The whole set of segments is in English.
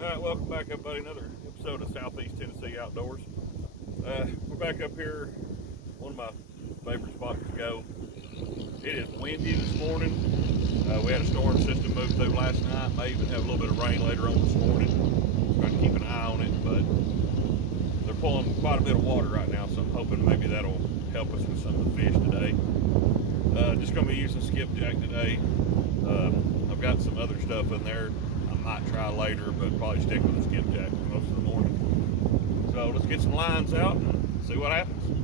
Alright, welcome back everybody. Another episode of Southeast Tennessee Outdoors. We're back up here, one of my favorite spots to go. It is windy this morning. We had a storm system move through last night. May even have a little bit of rain later on this morning. Trying to keep an eye on it, but they're pulling quite a bit of water right now, so I'm hoping maybe that'll help us with some of the fish today. Just going to be using skipjack today. I've got some other stuff in there I might try later, but probably stick with the skipjack for most of the morning. So let's get some lines out and see what happens.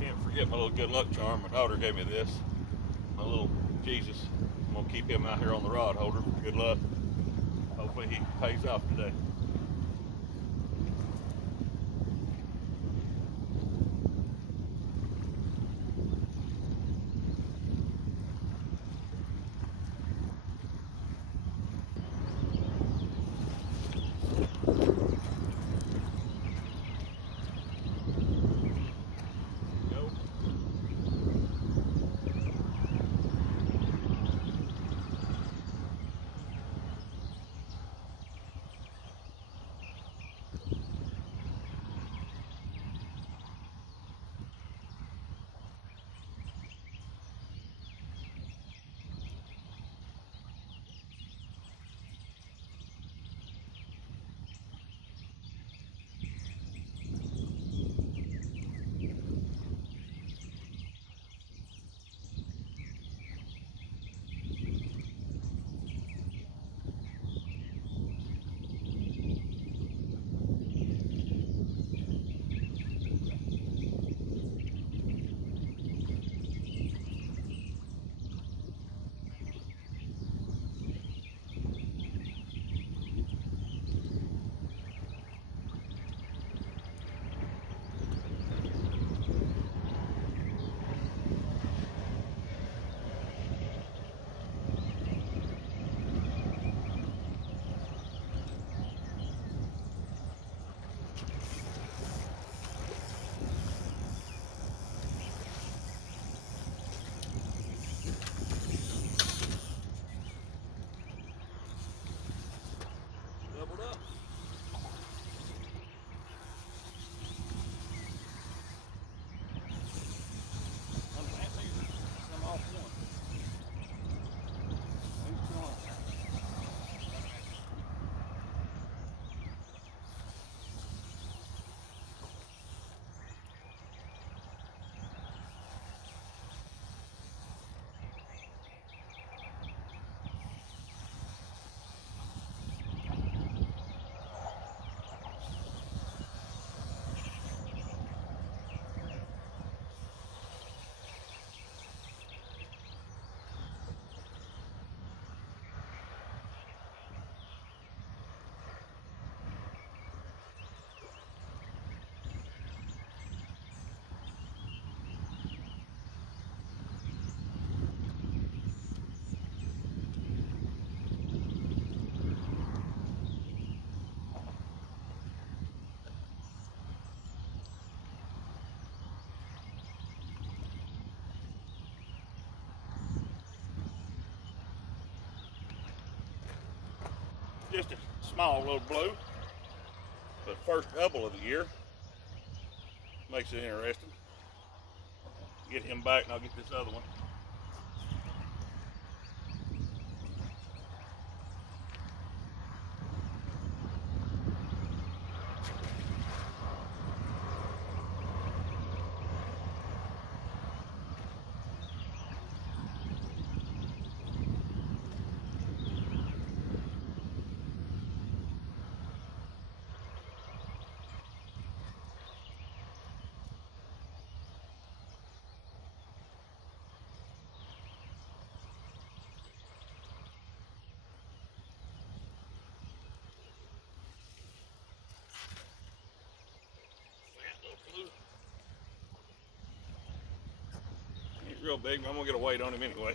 Can't forget my little good luck charm. My daughter gave me this. My little Jesus. I'm going to keep him out here on the rod holder. Good luck. Hopefully he pays off today. just a small little blue, but first double of the year. Makes it interesting. Get him back and I'll get this other one. Ain't real big, but I'm gonna get a weight on him anyway.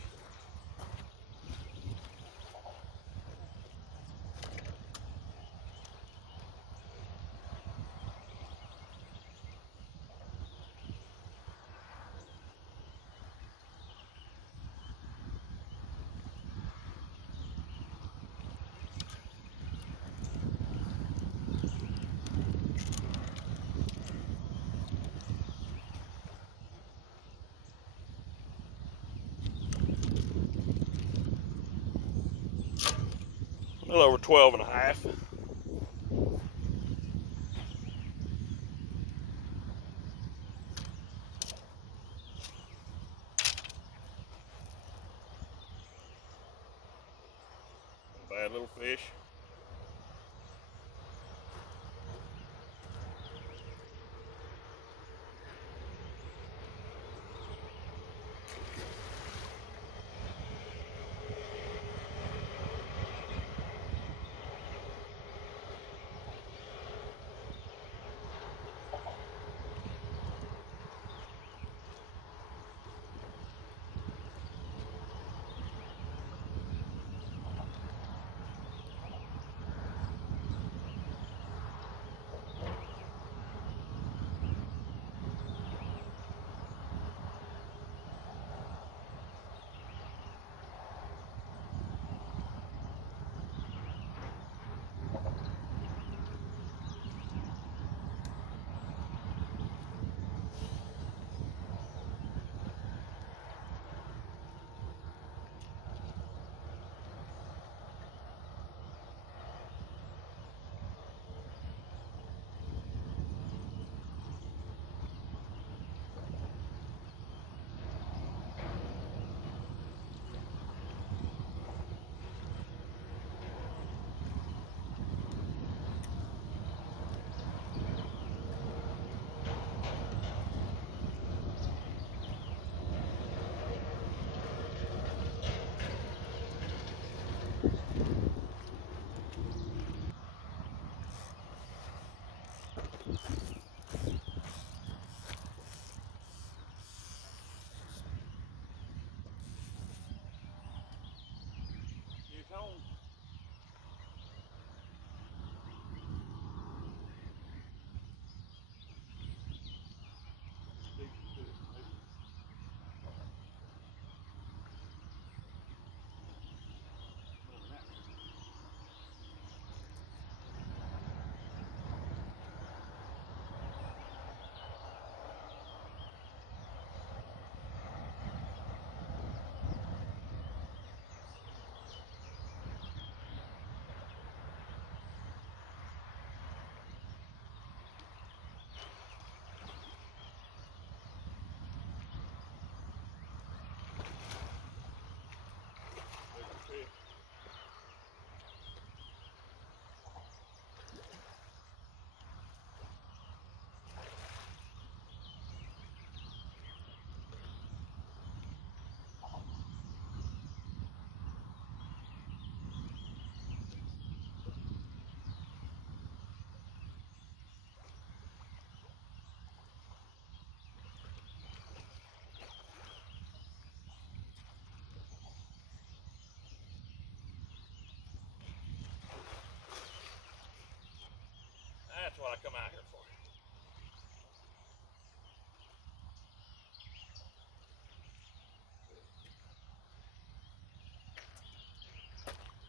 A little over 12 and a half. Bad little fish.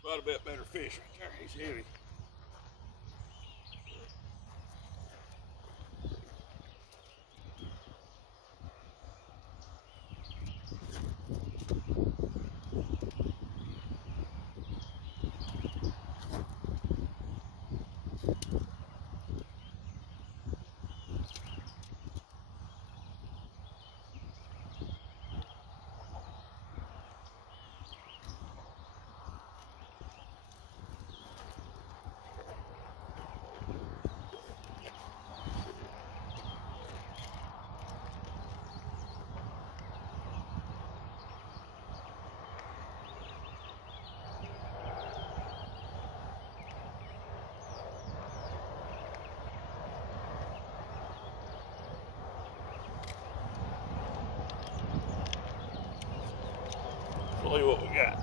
Quite a bit better fish right there. He's heavy. Look what we got.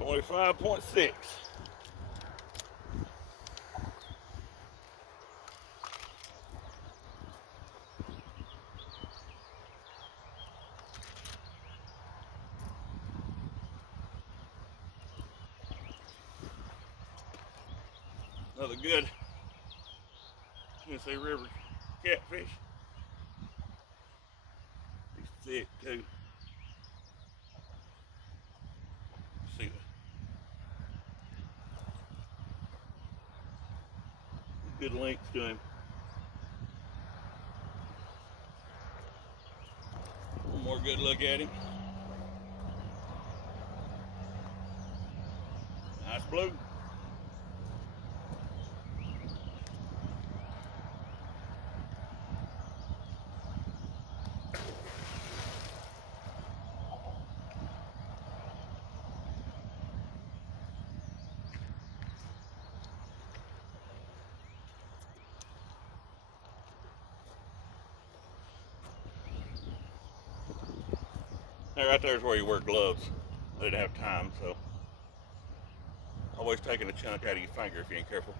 Only 5.6. Another good Tennessee River catfish. He's thick too. See that? Good length to him. One more good look at him. Nice blue. Now right there is where you wear gloves. I didn't have time, so always taking a chunk out of your finger if you ain't careful.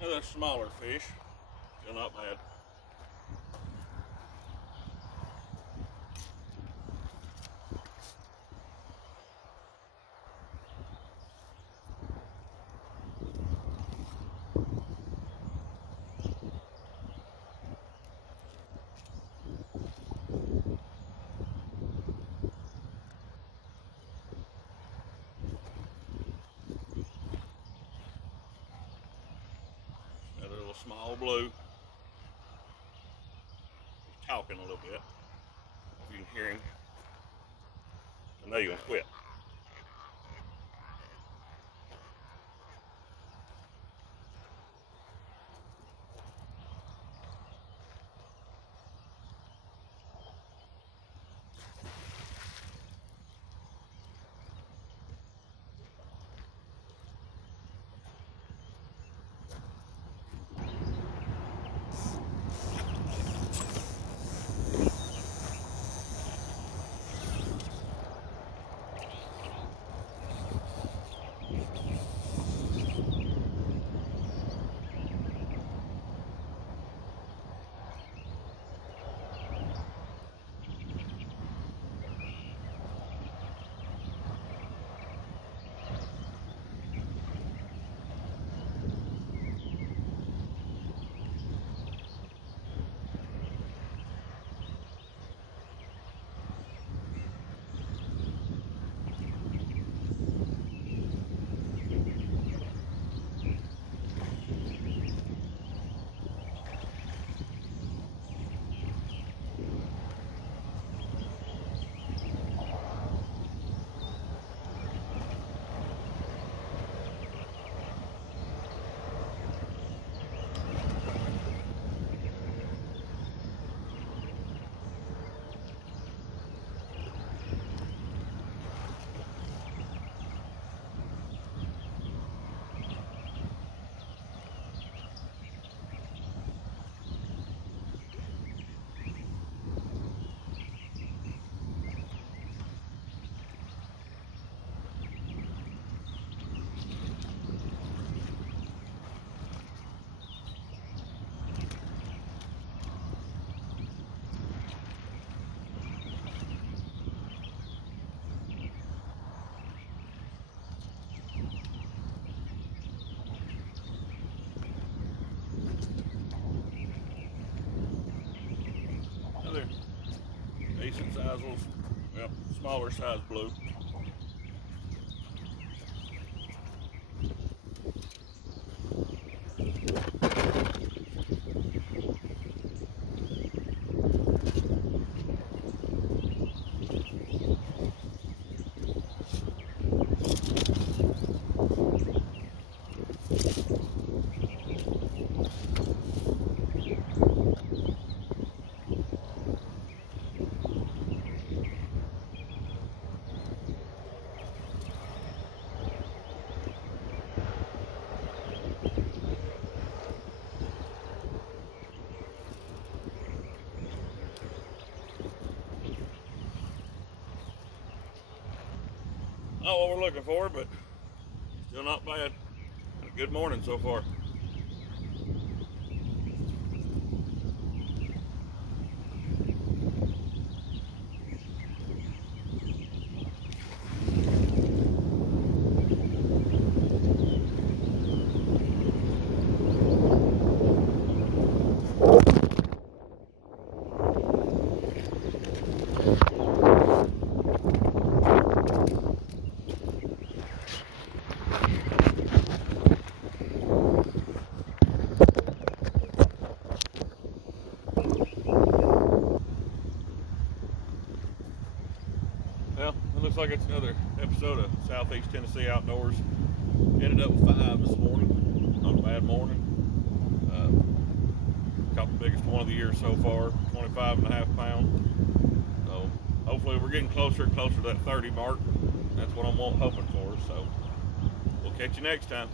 Another smaller fish. Still not bad. Another little small blue. He's talking a little bit. If you can hear him. I know you're gonna quit. Another decent size little, well, smaller size blue. Not what we're looking for, but still not bad. Good morning so far. Well, it looks like it's another episode of Southeast Tennessee Outdoors. Ended up with 5 this morning. Not a bad morning. Caught the biggest one of the year so far, 25.5 pounds. So hopefully we're getting closer and closer to that 30 mark. That's what I'm hoping for. So we'll catch you next time.